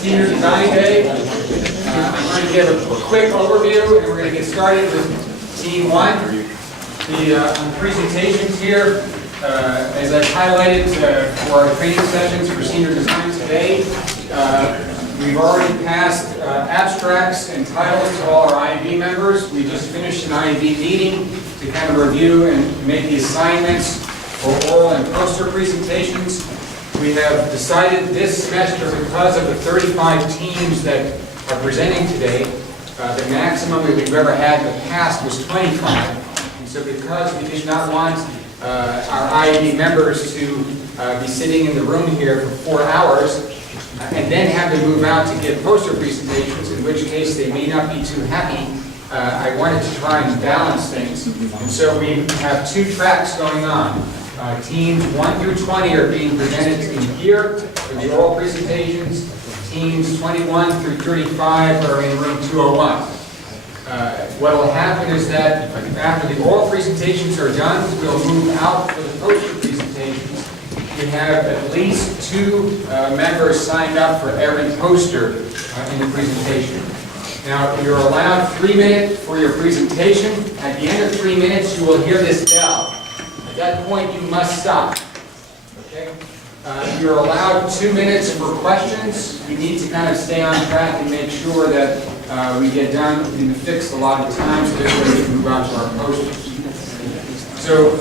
Senior Design Day. I'm going to give a quick overview, and we're going to get started with Team 1. The presentations here, as I've highlighted for our training sessions for Senior Design today, we've already passed abstracts and titles to all our IAB members. We just finished an IAB meeting to kind of review and make the assignments for oral and poster presentations. We have decided this semester, because of the 35 teams that are presenting today, the maximum that we've ever had in the past was 25. And so because we did not want our IAB members to be sitting in the room here for 4 hours and then have to move out to give poster presentations, in which case they may not be too happy, I wanted to try and balance things. And so we have 2 tracks going on. Teams 1 through 20 are being presented in here for the oral presentations. Teams 21 through 35 are in room 201. What will happen is that after the oral presentations are done, we'll move out for the poster presentations. We have at least 2 members signed up for every poster in the presentation. Now, you're allowed 3 minutes for your presentation. At the end of 3 minutes, you will hear this bell. At that point, you must stop. Okay? You're allowed 2 minutes for questions. We need to kind of stay on track and make sure that we get done in the fixed allotted time, so this way we can move on to our posters. So,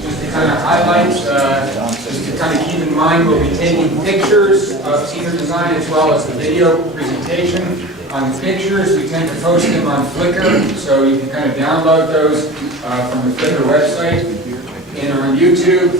just to kind of highlight, just to kind of keep in mind, we'll be taking pictures of Senior Design as well as the video presentation. On the pictures, we tend to post them on Flickr, so you can kind of download those from the Flickr website. And on YouTube,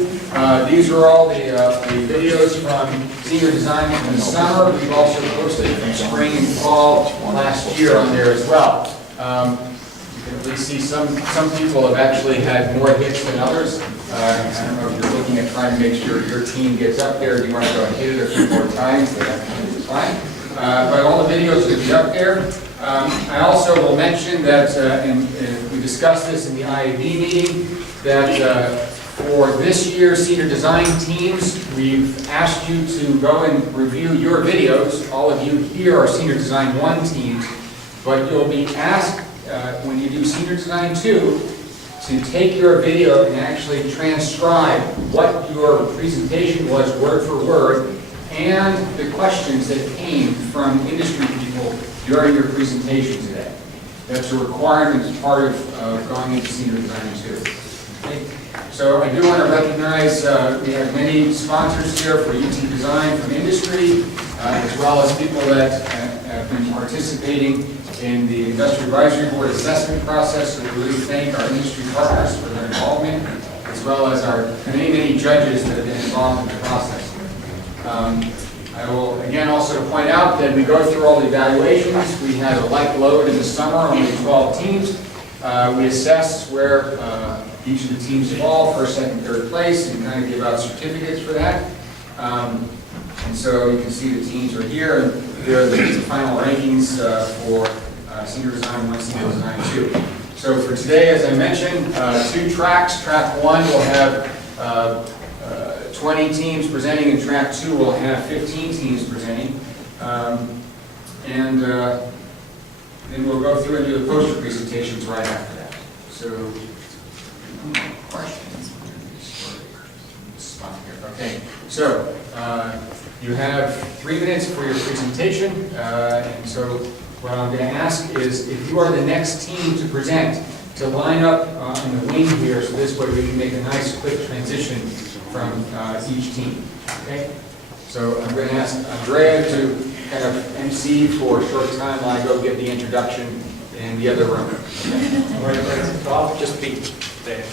these are all the videos from Senior Design from the summer. We've also posted from spring and fall last year on there as well. You can at least see some people have actually had more hits than others. I don't know if you're looking at trying to make sure your team gets up there. If you want to go and hit it a few more times, that's fine. But all the videos will be up there. I also will mention that, and we discussed this in the IAB meeting, that for this year's Senior Design teams, we've asked you to go and review your videos. All of you here are Senior Design 1 teams, but you'll be asked when you do Senior Design 2 to take your video and actually transcribe what your presentation was word for word and the questions that came from industry people during your presentation today. That's a requirement as part of going into Senior Design 2. Okay. So I do want to recognize we have many sponsors here for UT Design from industry, as well as people that have been participating in the Industry Advisory Board assessment process. So we really thank our industry partners for their involvement, as well as our many judges that have been involved in the process. I will again also point out that we go through all the evaluations. We had a light load in the summer, only 12 teams. We assess where each of the teams fall, first, second, third place, and kind of give out certificates for that. And so you can see the teams are here, and here are the final rankings for Senior Design 1, Senior Design 2. So for today, as I mentioned, 2 tracks. Track 1 will have 20 teams presenting, and track 2 will have 15 teams presenting. And then we'll go through and do the poster presentations right after that. So, questions? Okay, so you have 3 minutes for your presentation, and so what I'm going to ask is, if you are the next team to present, to line up in the wing here, so this way we can make a nice quick transition from each team. Okay? So I'm going to ask Andrea to kind of MC for a short time while I go get the introduction in the other room. Okay? All right, let's just be there.